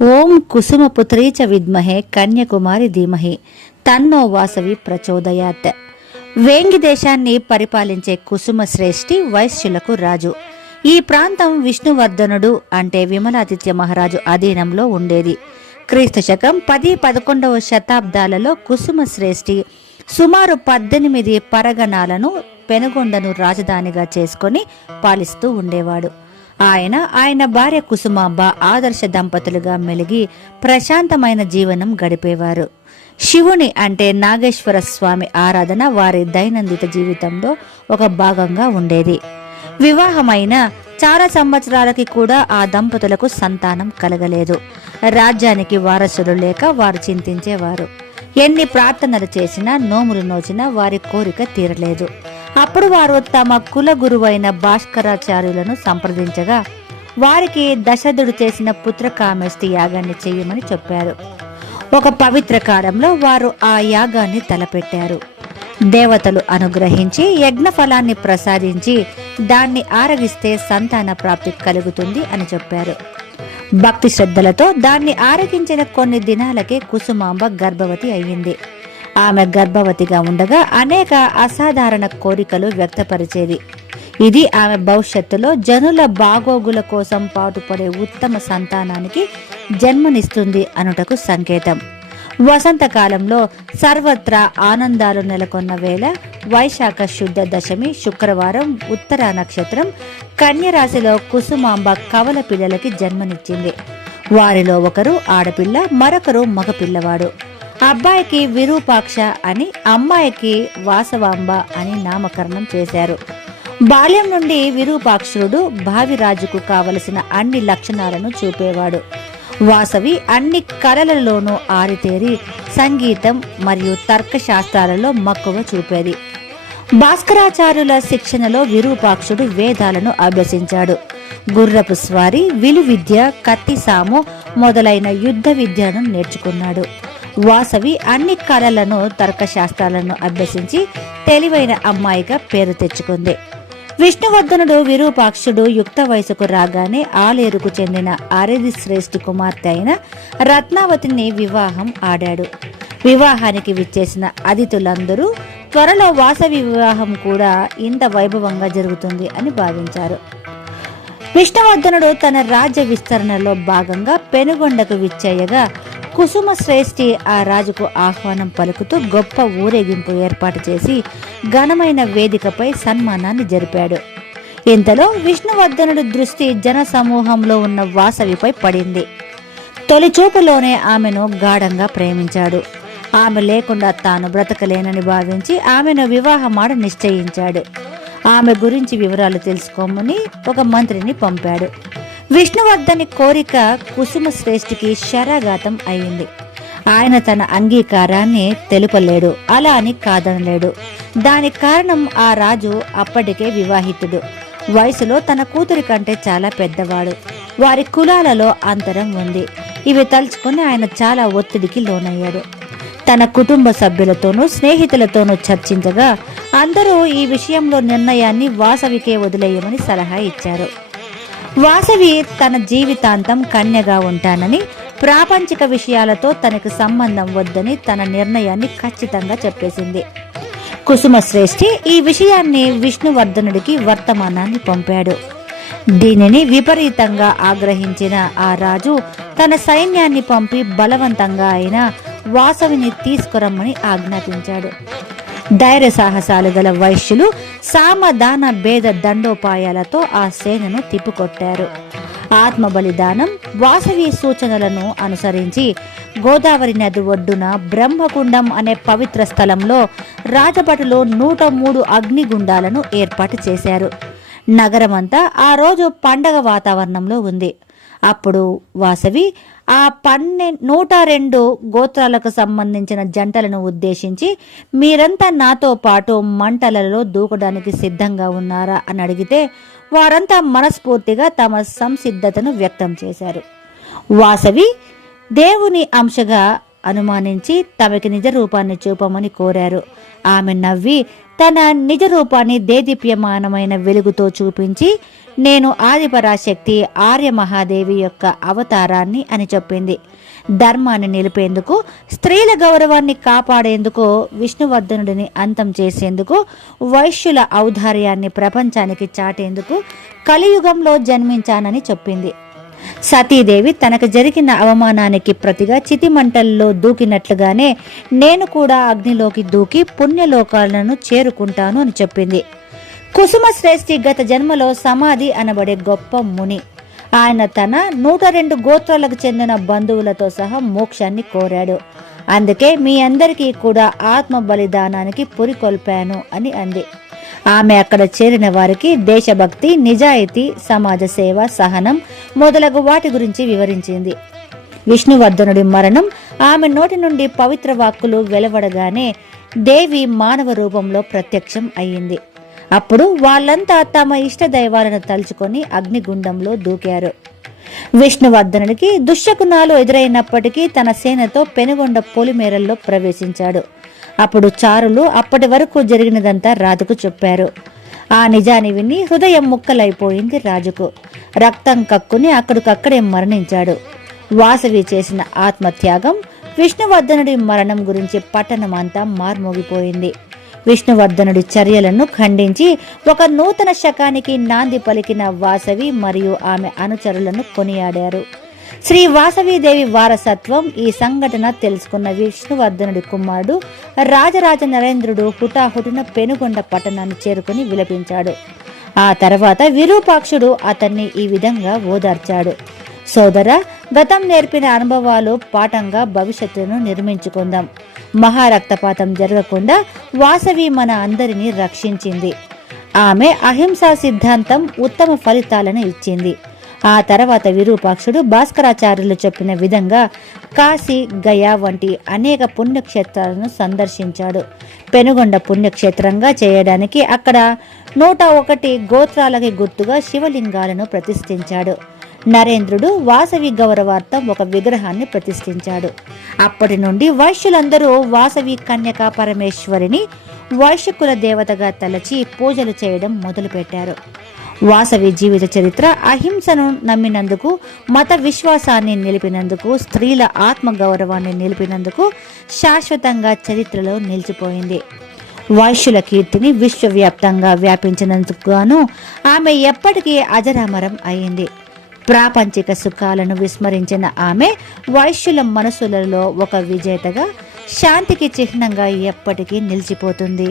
ఓం కుసుమపుత్రీ చ విద్మహే కన్యకుమారి ధీమహి తన్నో వాసవి ప్రచోదయాత్. వేంగి దేశాన్ని పరిపాలించే కుసుమ శ్రేష్ఠి వైశ్యులకు రాజు. ఈ ప్రాంతం విష్ణువర్ధనుడు అంటే విమలాదిత్య మహారాజు అధీనంలో ఉండేది. క్రీస్తు శకం 10-11వ శతాబ్దాలలో కుసుమ శ్రేష్ఠి సుమారు 18 పరగణాలను పెనుగొండను రాజధానిగా చేసుకొని పాలిస్తూ ఉండేవాడు. ఆయన భార్య కుసుమాంబ ఆదర్శ దంపతులుగా మెలిగి ప్రశాంతమైన జీవనం గడిపేవారు. శివుని అంటే నాగేశ్వర స్వామి ఆరాధన వారి దైనందిన జీవితంలో ఒక భాగంగా ఉండేది. వివాహమైన చాలా సంవత్సరాలకి కూడా ఆ దంపతులకు సంతానం కలగలేదు. రాజ్యానికి వారసులు లేక వారు చింతించేవారు. ఎన్ని ప్రార్థనలు చేసినా నోములు నోచినా వారి కోరిక తీరలేదు. అప్పుడు వారు తమ కుల గురువైన భాస్కరాచార్యులను సంప్రదించగా వారికి దశరథుడు చేసిన పుత్రకామేష్టి యాగాన్ని చేయమని చెప్పారు. ఒక పవిత్ర కాలంలో వారు ఆ యాగాన్ని తలపెట్టారు. దేవతలు అనుగ్రహించి యజ్ఞ ఫలాన్ని ప్రసాదించి దాన్ని ఆరగిస్తే సంతాన ప్రాప్తి కలుగుతుంది అని చెప్పారు. భక్తి శ్రద్ధలతో దాన్ని ఆరగించిన కొన్ని దినాలకే కుసుమాంబ గర్భవతి అయ్యింది. ఆమె గర్భవతిగా ఉండగా అనేక అసాధారణ కోరికలు వ్యక్తపరిచేది. ఇది ఆమె భవిష్యత్తులో జనుల బాగోగుల కోసం పాటుపడే ఉత్తమ సంతానానికి జన్మనిస్తుంది అనుటకు సంకేతం. వసంతకాలంలో సర్వత్రా ఆనందాలు నెలకొన్న వేళ వైశాఖ శుద్ధ దశమి శుక్రవారం ఉత్తర నక్షత్రం కన్యరాశిలో కుసుమాంబ కవల పిల్లలకి జన్మనిచ్చింది. వారిలో ఒకరు ఆడపిల్ల, మరొకరు మగపిల్లవాడు. అబ్బాయికి విరూపాక్ష అని, అమ్మాయికి వాసవాంబ అని నామకరణం చేశారు. బాల్యం నుండి విరూపాక్షుడు భావి రాజుకు కావలసిన అన్ని లక్షణాలను చూపేవాడు. వాసవి అన్ని కళలలోనూ ఆరితేరి సంగీతం మరియు తర్కశాస్త్రాలలో మక్కువ చూపేది. భాస్కరాచార్యుల శిక్షణలో విరూపాక్షుడు వేదాలను అభ్యసించాడు. గుర్రపు స్వారీ, విలువిద్య, కత్తి సాము మొదలైన యుద్ధ విద్యను నేర్చుకున్నాడు. వాసవి అన్ని కళలను తర్కశాస్త్రాలను అభ్యసించి తెలివైన అమ్మాయిగా పేరు తెచ్చుకుంది. విష్ణువర్ధనుడు విరూపాక్షుడు యుక్త వయసుకు రాగానే ఆలేరుకు చెందిన ఆరేది శ్రేష్ఠి కుమార్తె అయిన రత్నావతిని వివాహం ఆడాడు. వివాహానికి విచ్చేసిన అతిథులందరూ త్వరలో వాసవి వివాహం కూడా ఇంత వైభవంగా జరుగుతుంది అని భావించారు. విష్ణువర్ధనుడు తన రాజ్య విస్తరణలో భాగంగా పెనుగొండకు విచ్చేయగా కుసుమ శ్రేష్ఠి ఆ రాజుకు ఆహ్వానం పలుకుతూ గొప్ప ఊరేగింపు ఏర్పాటు చేసి ఘనమైన వేదికపై సన్మానాన్ని జరిపాడు. ఇంతలో విష్ణువర్ధనుడు దృష్టి జన సమూహంలో ఉన్న వాసవిపై పడింది. తొలి చూపులోనే ఆమెను గాఢంగా ప్రేమించాడు. ఆమె లేకుండా తాను బ్రతకలేనని భావించి ఆమెను వివాహమాడ నిశ్చయించాడు. ఆమె గురించి వివరాలు తెలుసుకోమని ఒక మంత్రిని పంపాడు. విష్ణువర్ధని కోరిక కుసుమ శ్రేష్ఠికి శరాఘాతం అయింది. ఆయన తన అంగీకారాన్ని తెలుపలేడు, అలా అని కాదనలేడు. దానికి కారణం ఆ రాజు అప్పటికే వివాహితుడు. వయసులో తన కూతురి కంటే చాలా పెద్దవాడు. వారి కులాలలో అంతరం ఉంది. ఇవి తలుచుకుని ఆయన చాలా ఒత్తిడికి లోనయ్యాడు. తన కుటుంబ సభ్యులతోనూ స్నేహితులతోనూ చర్చించగా అందరూ ఈ విషయంలో నిర్ణయాన్ని వాసవికే వదిలేయమని సలహా ఇచ్చారు. వాసవి తన జీవితాంతం కన్యగా ఉంటానని, ప్రాపంచిక విషయాలతో తనకు సంబంధం వద్దని తన నిర్ణయాన్ని ఖచ్చితంగా చెప్పేసింది. కుసుమ శ్రేష్ఠి ఈ విషయాన్ని విష్ణువర్ధనుడికి వర్తమానాన్ని పంపాడు. దీనిని విపరీతంగా ఆగ్రహించిన ఆ రాజు తన సైన్యాన్ని పంపి బలవంతంగా అయినా వాసవిని తీసుకురమ్మని ఆజ్ఞాపించాడు. ధైర్య సాహసాలు గల వైశ్యులు సామదాన భేద దండోపాయాలతో ఆ సేనను తిప్పికొట్టారు. ఆత్మ బలిదానం, వాసవి సూచనలను అనుసరించి గోదావరి నది ఒడ్డున బ్రహ్మకుండం అనే పవిత్ర స్థలంలో రాజభటులు 103 అగ్నిగుండాలను ఏర్పాటు చేశారు. నగరమంతా ఆ రోజు పండగ వాతావరణంలో ఉంది. అప్పుడు వాసవి ఆ 102 గోత్రాలకు సంబంధించిన జంటలను ఉద్దేశించి, మీరంతా నాతో పాటు మంటలలో దూకడానికి సిద్ధంగా ఉన్నారా అని అడిగితే వారంతా మనస్ఫూర్తిగా తమ సంసిద్ధతను వ్యక్తం చేశారు. వాసవి దేవుని అంశగా అనుమానించి తమకి నిజ రూపాన్ని చూపమని కోరారు. ఆమె నవ్వి తన నిజ రూపాన్ని దేదీప్యమానమైన వెలుగుతో చూపించి, నేను ఆదిపరాశక్తి ఆర్య మహాదేవి యొక్క అవతారాన్ని అని చెప్పింది. ధర్మాన్ని నిలిపేందుకు, స్త్రీల గౌరవాన్ని కాపాడేందుకు, విష్ణువర్ధనుడిని అంతం చేసేందుకు, వైశ్యుల ఔదార్యాన్ని ప్రపంచానికి చాటేందుకు కలియుగంలో జన్మించానని చెప్పింది. సతీదేవి తనకు జరిగిన అవమానానికి ప్రతిగా చితిమంటల్లో దూకినట్లుగానే నేను కూడా అగ్నిలోకి దూకి పుణ్యలోకాలను చేరుకుంటాను అని చెప్పింది. కుసుమ శ్రేష్ఠి గత జన్మలో సమాధి అనబడే గొప్ప ముని. ఆయన తన 102 గోత్రాలకు చెందిన బంధువులతో సహా మోక్షాన్ని కోరాడు. అందుకే మీ అందరికీ కూడా ఆత్మ బలిదానానికి పురికొల్పాను అని అంది. ఆమె అక్కడ చేరిన వారికి దేశభక్తి, నిజాయితీ, సమాజ సేవ, సహనం మొదలగు వాటి గురించి వివరించింది. విష్ణువర్ధనుడి మరణం, ఆమె నోటి నుండి పవిత్ర వాక్కులు వెలువడగానే దేవి మానవ రూపంలో ప్రత్యక్షం అయ్యింది. అప్పుడు వాళ్ళంతా తమ ఇష్ట దైవాలను తలుచుకొని అగ్నిగుండంలో దూకారు. విష్ణువర్ధనుడికి దుశ్శకునాలు ఎదురైనప్పటికీ తన సేనతో పెనుగొండ పొలిమేరల్లో ప్రవేశించాడు. అప్పుడు చారులు అప్పటి వరకు జరిగినదంతా రాజుకు చెప్పారు. ఆ నిజాన్ని విని హృదయం ముక్కలైపోయింది రాజుకు. రక్తం కక్కుని అక్కడికక్కడే మరణించాడు. వాసవి చేసిన ఆత్మత్యాగం, విష్ణువర్ధనుడి మరణం గురించి పట్టణమంతా మార్మోగిపోయింది. విష్ణువర్ధనుడి చర్యలను ఖండించి ఒక నూతన శకానికి నాంది పలికిన వాసవి మరియు ఆమె అనుచరులను కొనియాడారు. శ్రీ వాసవీదేవి వారసత్వం ఈ సంఘటన తెలుసుకున్న విష్ణువర్ధనుడి కుమారుడు రాజరాజ నరేంద్రుడు హుటాహుటిన పెనుగొండ పట్టణాన్ని చేరుకుని విలపించాడు. ఆ తర్వాత విరూపాక్షుడు అతన్ని ఈ విధంగా ఓదార్చాడు. సోదర, గతం నేర్పిన అనుభవాలు పాఠంగా భవిష్యత్తును నిర్మించుకుందాం. మహారక్తపాతం జరగకుండా వాసవి మన అందరినీ రక్షించింది. ఆమె అహింసా సిద్ధాంతం ఉత్తమ ఫలితాలను ఇచ్చింది. ఆ తర్వాత విరూపాక్షుడు భాస్కరాచార్యులు చెప్పిన విధంగా కాశీ, గయా వంటి అనేక పుణ్యక్షేత్రాలను సందర్శించాడు. పెనుగొండ పుణ్యక్షేత్రంగా చేయడానికి అక్కడ 101 గోత్రాలకి గుర్తుగా శివలింగాలను ప్రతిష్ఠించాడు. నరేంద్రుడు వాసవి గౌరవార్థం ఒక విగ్రహాన్ని ప్రతిష్ఠించాడు. అప్పటి నుండి వైశ్యులందరూ వాసవి కన్యకా పరమేశ్వరిని వైశ్యకుల దేవతగా తలచి పూజలు చేయడం మొదలుపెట్టారు. వాసవి జీవిత చరిత్ర అహింసను నమ్మినందుకు, మత విశ్వాసాన్ని నిలిపినందుకు, స్త్రీల ఆత్మగౌరవాన్ని నిలిపినందుకు శాశ్వతంగా చరిత్రలో నిలిచిపోయింది. వైశ్యుల కీర్తిని విశ్వవ్యాప్తంగా వ్యాపించినందుకు గాను ఆమె ఎప్పటికీ అజరామరం అయింది. ప్రాపంచిక సుఖాలను విస్మరించిన ఆమె వైశ్యుల మనసులలో ఒక విజేతగా, శాంతికి చిహ్నంగా ఎప్పటికీ నిలిచిపోతుంది.